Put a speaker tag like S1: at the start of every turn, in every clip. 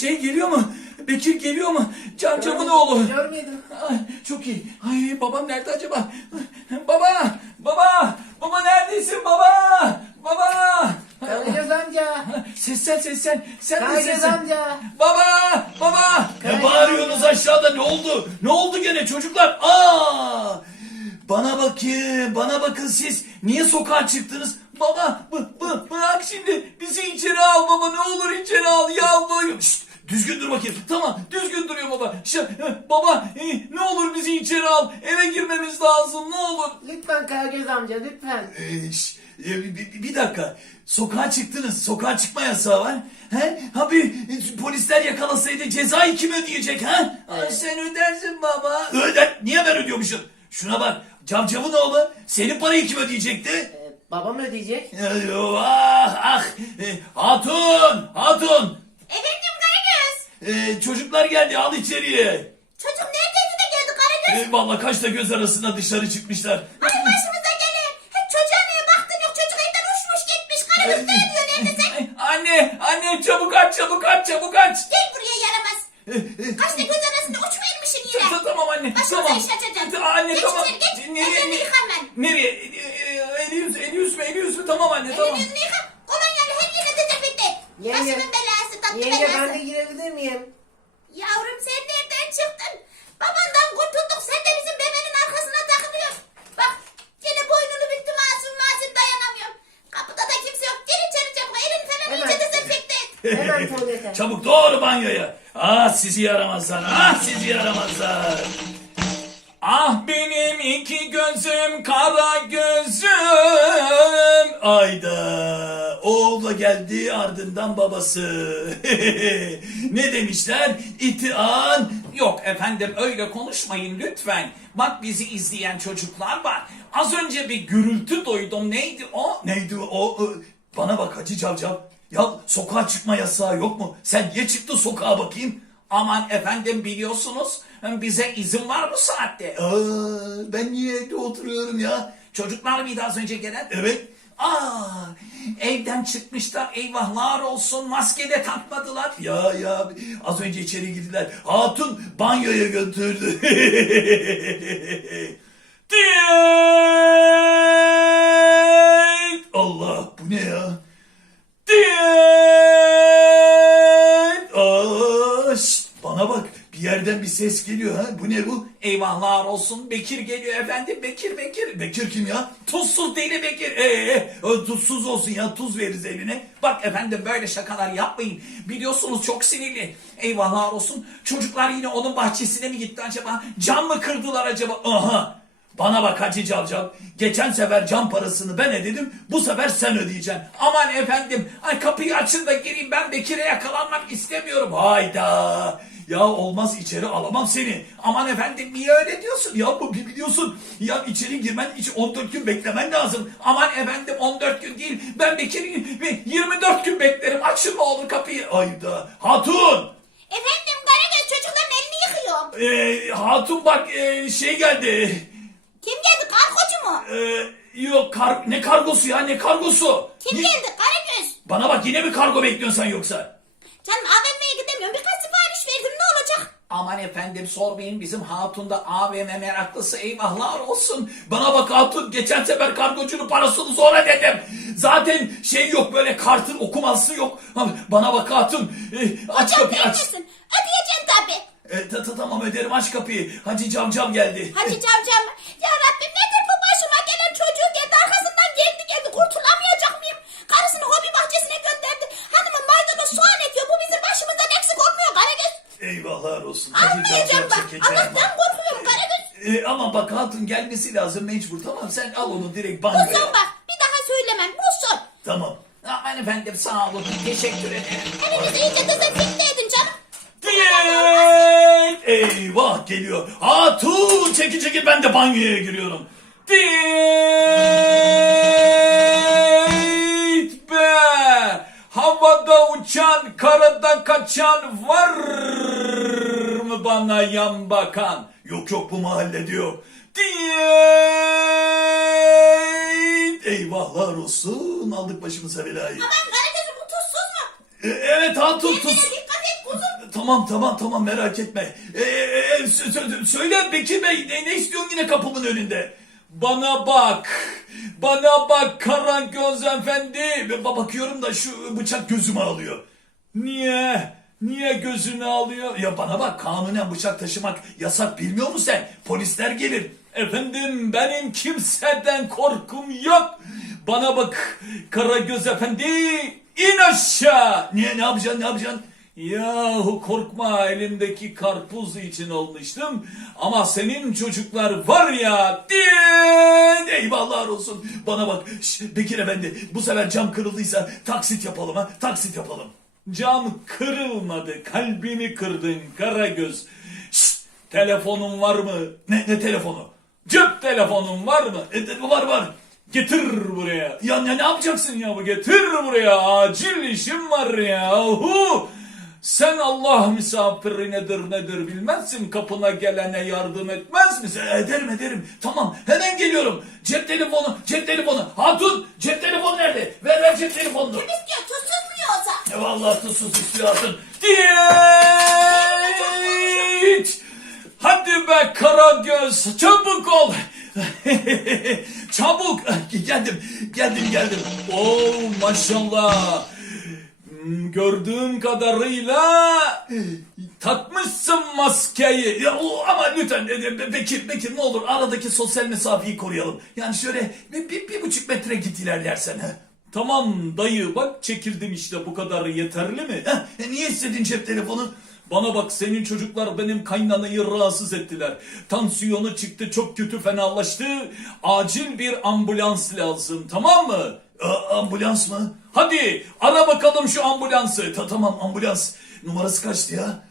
S1: Şey geliyor mu? Bekir geliyor mu? Camcamın oğlu.
S2: Görmedim.
S1: Ay, çok iyi. Ay, babam nerede acaba? Baba neredesin baba? Baba.
S2: Karagöz amca.
S1: Seslen. Sen de
S2: Karagöz
S1: seslen.
S2: amca.
S1: Baba. Ne
S2: Karagöz
S1: bağırıyorsunuz
S2: amca.
S1: aşağıda? Ne oldu? Ne oldu gene çocuklar? Bana bakın siz. Niye sokağa çıktınız? Baba, bırak şimdi. Bizi içeri al baba. Ne olur içeri al. Yalvarıyorum. Şşt, düzgün dur bakayım. Tamam, düzgün duruyor baba. Baba, ne olur bizi içeri al. Eve girmemiz lazım. Ne olur.
S2: Lütfen Karagöz amca lütfen.
S1: Bir dakika. Sokağa çıktınız. Sokağa çıkma yasağı var. He? Bir polisler yakalasaydı cezayı kim ödeyecek ha? Sen ödersin baba. Niye ben ödüyormuşum? Şuna bak. Camcamın oğlu. Senin parayı kim ödeyecekti?
S2: Babam ödeyecek.
S1: Hatun.
S3: Efendim Karagöz.
S1: Çocuklar geldi. Al içeriye.
S3: Çocuk neredeydi de geldi Karagöz?
S1: Vallahi kaçta göz arasında dışarı çıkmışlar.
S3: Ay başımıza gelir. Hep çocuğa niye baktın yok çocuk evden uçmuş gitmiş. Karagöz ne diyor nerede sen?
S1: Anne çabuk aç.
S3: Gel buraya yaramaz. Kaçta göz arasında uçmaymışsın yine.
S1: Tamam anne.
S3: Başımıza
S1: Tamam.
S3: iş açacaksın.
S1: Anne
S3: Geç
S1: tamam.
S3: içeri geç.
S1: Nereye?
S3: Ellerini yıka hemen.
S1: Nereye? Eli yüzme. Tamam anne tamam.
S3: Ellerini yüzünü yıka. Kolonyalı her yere dezenfekte et.
S2: Yenge.
S3: Başımın belası tatlı
S2: Yenge ben
S3: belası.
S2: de girebilir miyim?
S3: Yavrum sen nereden çıktın? Babandan kurtulduk sen de bizim bebenin arkasına takılıyorsun. Bak yine boynunu büktü masum dayanamıyorum. Kapıda da kimse yok. Gel içeri çabuk elini falan
S2: Hemen.
S3: iyice dezenfekte et.
S2: Hemen tuvalete.
S1: Çabuk doğru banyoya. Sizi yaramazlar. Benim iki gözüm kara gözüm. Ayda oğla geldi ardından babası. Ne demişler? İtian. Yok efendim öyle konuşmayın lütfen. Bak bizi izleyen çocuklar var. Az önce bir gürültü duydum. Neydi o? Bana bak Hacı Cavcav. Ya sokağa çıkma yasağı yok mu? Sen niye çıktın sokağa bakayım? Aman efendim biliyorsunuz bize izin var bu saatte. Ben niye evde oturuyorum ya? Çocuklar mıydı az önce gelen? Evet. Evden çıkmışlar eyvahlar olsun maske de takmadılar. Ya az önce içeri girdiler. Hatun banyoya götürdü. Allah bu ne ya? Bana bak bir yerden bir ses geliyor ha. Bu ne bu? Eyvahlar olsun. Bekir geliyor efendim. Bekir. Bekir kim ya? Tuzsuz deli Bekir. Tuzsuz olsun ya. Tuz veririz eline. Bak efendim böyle şakalar yapmayın. Biliyorsunuz çok sinirli. Eyvahlar olsun. Çocuklar yine onun bahçesine mi gitti acaba? Cam mı kırdılar acaba? Bana bak Hacı Cavcav. Geçen sefer cam parasını ben ödedim. Bu sefer sen ödeyeceksin. Aman efendim. Kapıyı açın da gireyim. Ben Bekir'e yakalanmak istemiyorum. Hayda. Ya olmaz içeri alamam seni. Aman efendim niye öyle diyorsun? Ya bu biliyorsun. Ya içeri girmen için 14 gün beklemen lazım. Aman efendim 14 gün değil. Ben Bekir'i 24 gün beklerim. Açın mı olur kapıyı? Hayda. Hatun.
S3: Efendim Karagöz çocukların elini yıkıyor.
S1: Hatun bak şey geldi.
S3: Kim geldi kargocu mu?
S1: Yok ne kargosu ya ne kargosu?
S3: Kim geldi Karagöz?
S1: Bana bak yine mi kargo bekliyorsun sen yoksa?
S3: Canım AVM'ye gidemiyorum birkaç sipariş verdim ne olacak?
S1: Aman efendim sormayın bizim Hatun'da AVM meraklısı eyvahlar olsun. Bana bak Hatun geçen sefer kargocunun parasını sonra dedim. Zaten şey yok böyle kartın okuması yok. Bana bak Hatun aç kapıyı aç.
S3: Ödeyeceksin tabi.
S1: Tamam öderim aç kapıyı. Hacı Cavcav geldi.
S3: Hacı Cavcav ya Rabbim nedir bu başıma gelen çocuğu geldi arkasından geldi kurtulamayacak mıyım? Karısını hobi bahçesine gönderdi. Hanımın maydanoz soğan ekiyor bu bizim başımızdan eksik olmuyor Karagöz.
S1: Eyvahlar olsun.
S3: Anlayacağım bak Allah'tan korkuyorum Karagöz.
S1: Ama bak Hatun gelmesi lazım mecbur tamam sen al onu direkt banyoya.
S3: Musun bak bir daha söylemem musun?
S1: Tamam. Aman efendim sağ olun teşekkür ederim.
S3: Elinizi iyice dezenfekte edin canım.
S1: Eyvah geliyor. Hatun çekil ben de banyoya giriyorum. Be! Havada uçan, karada kaçan var mı bana yan bakan? Yok bu mahalle diyor. Eyvahlar olsun aldık başımıza belayı.
S3: Aman Karagöz'üm bu tuzsuz mu?
S1: Evet Hatun
S3: Kendine dikkat et kuzum.
S1: Tamam merak etme. Söyle Bekir Bey ne istiyorsun yine kapımın önünde? Bana bak Karagöz efendi. Bakıyorum da şu bıçak gözümü alıyor. Niye gözünü alıyor? Ya bana bak, kanunen bıçak taşımak yasak, bilmiyor musun sen? Polisler gelir. Efendim benim kimseden korkum yok. Bana bak Karagöz efendi, in aşağı. Ne yapacaksın? Yahu korkma, elimdeki karpuz için olmuştum. Ama senin çocuklar var ya, diye eyvahlar olsun. Bana bak Bekir efendi, bu sefer cam kırıldıysa taksit yapalım ha, taksit yapalım. Cam kırılmadı, kalbimi kırdın Karagöz. Telefonun var mı? Ne telefonu? Cep telefonun var mı? Var. Getir buraya. Ya ne yapacaksın ya bu? Getir buraya. Acil işim var ya. Sen Allah misafiri nedir bilmezsin. Kapına gelene yardım etmez misin? Ederim. Tamam, hemen geliyorum. Cep telefonu. Hatun, cep telefonu nerede? Ver cep telefonunu.
S3: Kim istiyor? Tuzsuz mu yoksa?
S1: Vallahi tuzsuz istiyor hatun. Hadi be Karagöz, çabuk ol. Çabuk. Geldim. Oo maşallah. Gördüğüm kadarıyla takmışsın maskeyi. Ya, ama lütfen Bekir ne olur aradaki sosyal mesafeyi koruyalım. Yani şöyle bir buçuk metre git ilerlersen. Ha? Tamam dayı, bak çekildim işte, bu kadar yeterli mi? Niye istedin cep telefonu? Bana bak, senin çocuklar benim kaynanayı rahatsız ettiler. Tansiyonu çıktı, çok kötü fenalaştı. Acil bir ambulans lazım, tamam mı? Ambulans mı? Hadi ara bakalım şu ambulansı. Tamam, ambulans. Numarası kaçtı ya?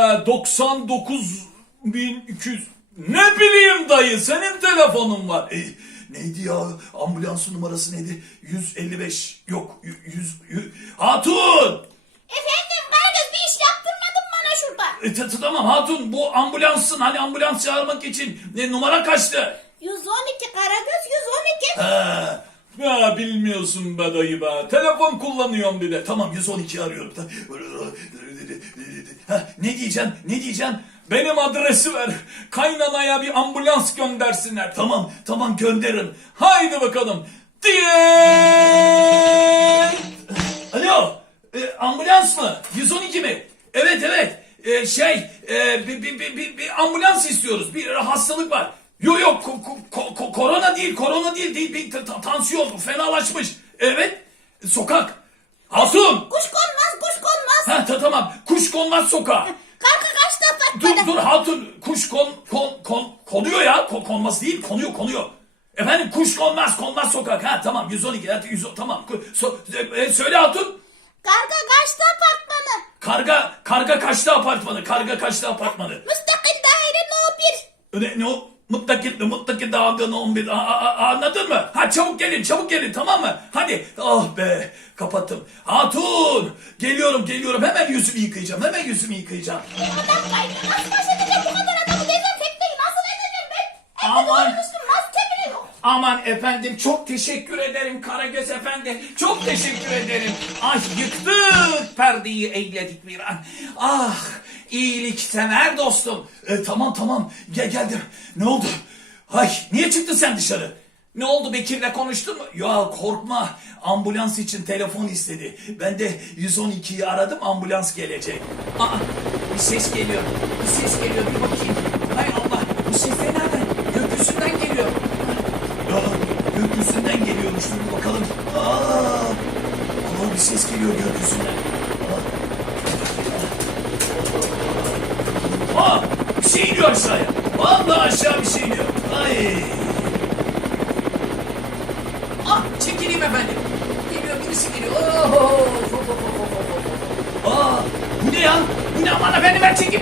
S1: 99.200. Ne bileyim dayı, senin telefonun var. Neydi ya? Ambulansın numarası neydi? 155. Yok 100. Hatun!
S3: Efendim Karagöz, bir iş yaptırmadın bana şurada.
S1: Tamam hatun, bu ambulansın, hani ambulans çağırmak için numara kaçtı?
S3: 112 Karagöz, 112.
S1: Ya bilmiyorsun be dayı be. Telefon kullanıyorum bir de. Tamam, 112'yi arıyorum. Ne diyeceksin? Benim adresi ver. Kaynanaya bir ambulans göndersinler. Tamam gönderirim. Haydi bakalım. Alo. Ambulans mı? 112 mi? Evet. Bir ambulans istiyoruz. Bir hastalık var. Yok korona değil, bir tansiyon fenalaşmış. Evet, sokak. Hatun.
S3: Kuş konmaz.
S1: Tamam, kuş konmaz sokağa.
S3: Karga kaçtı apartmana.
S1: Dur hatun, kuş konuyor ya, konması değil, konuyor. Efendim, kuş konmaz sokak. Tamam, 112 tamam. Söyle hatun.
S3: Karga kaçtı apartmanı.
S1: Karga kaçtı apartmanı.
S3: Müstakil daire no 1.
S1: Ne o? Mutlaki dağılgın 11. Anladın mı? Çabuk gelin, tamam mı? Hadi. Ah be, kapattım. Hatun, geliyorum. Hemen yüzümü yıkayacağım.
S3: Adam kaydı. Nasıl baş edeceğim bu kadar adamı, dezenfekteyi nasıl edeceğim ben?
S1: Aman.
S3: Olmuşsun, maske bile yok.
S1: Aman efendim, çok teşekkür ederim Karagöz efendi. Çok teşekkür ederim. Ay, yıktık perdeyi, eğledik bir an. Ah, iyiliksever dostum. Tamam, geldim. Ne oldu? Ay, niye çıktın sen dışarı? Ne oldu, Bekir'le konuştun mu? Ya korkma, ambulans için telefon istedi. Ben de 112'yi aradım, ambulans gelecek. Bir ses geliyor, bir bakayım. Hay Allah, bu ses de nereden? Gökyüzünden geliyor. Gökyüzünden geliyormuş, dur bakalım. Bir ses geliyor gökyüzünden. Bir şey iniyor aşağıya. Vallahi aşağı bir şey iniyor. Ay. Çekileyim efendim. Birisi geliyor. Bu ne ya? Bu ne, aman efendim, ben çekileyim.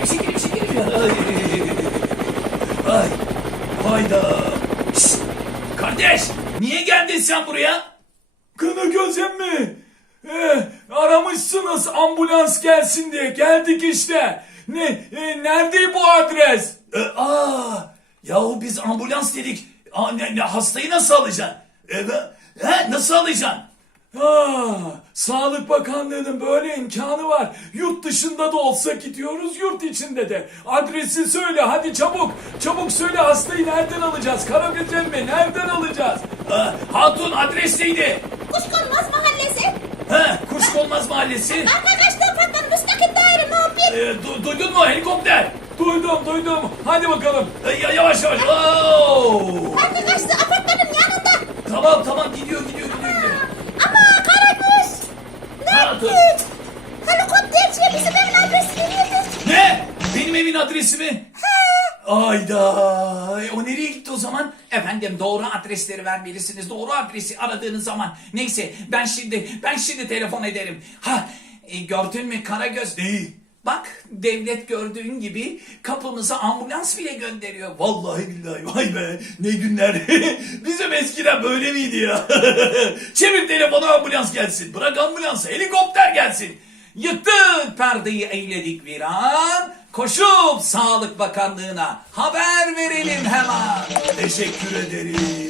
S1: Ay. Hayda. Şşt. Kardeş, niye geldin sen buraya? Karagöz emmi. Aramışsınız ambulans gelsin diye. Geldik işte. Nerede bu adres? Yahu biz ambulans dedik. Hastayı nasıl alacaksın? Nasıl alacaksın? Sağlık Bakanlığı'nın böyle imkanı var. Yurt dışında da olsa gidiyoruz, yurt içinde de. Adresi söyle hadi çabuk. Çabuk söyle, hastayı nereden alacağız? Karagöz mi? Nereden alacağız? Hatun adres neydi?
S3: Kuşkonmaz mahallesi.
S1: Kuşkonmaz Mahallesi.
S3: Arkadaşlar apartman müstakil daire no 1.
S1: Duydun mu helikopter? Duydum. Hadi bakalım. Yavaş. Oo!
S3: Arkadaşlar apartmanın yanında.
S1: Tamam gidiyor.
S3: Ama Karagöz.
S1: Hatun.
S3: Helikopterciye bizim evin adresini verdi.
S1: Ne? Benim evin adresi mi? Ayda. O nereye gitti o zaman? Efendim doğru adresleri vermelisiniz. Doğru adresi aradığınız zaman. Neyse ben şimdi telefon ederim. Gördün mü Karagöz? Neyi? Bak devlet gördüğün gibi kapımıza ambulans bile gönderiyor. Vallahi billahi vay be ne günler. Bizim eskiden böyle miydi ya? Çevir telefonu, ambulans gelsin. Bırak ambulansı, helikopter gelsin. Yıktık perdeyi, eyledik bir an. Koşup Sağlık Bakanlığı'na haber verelim hemen. Teşekkür ederim.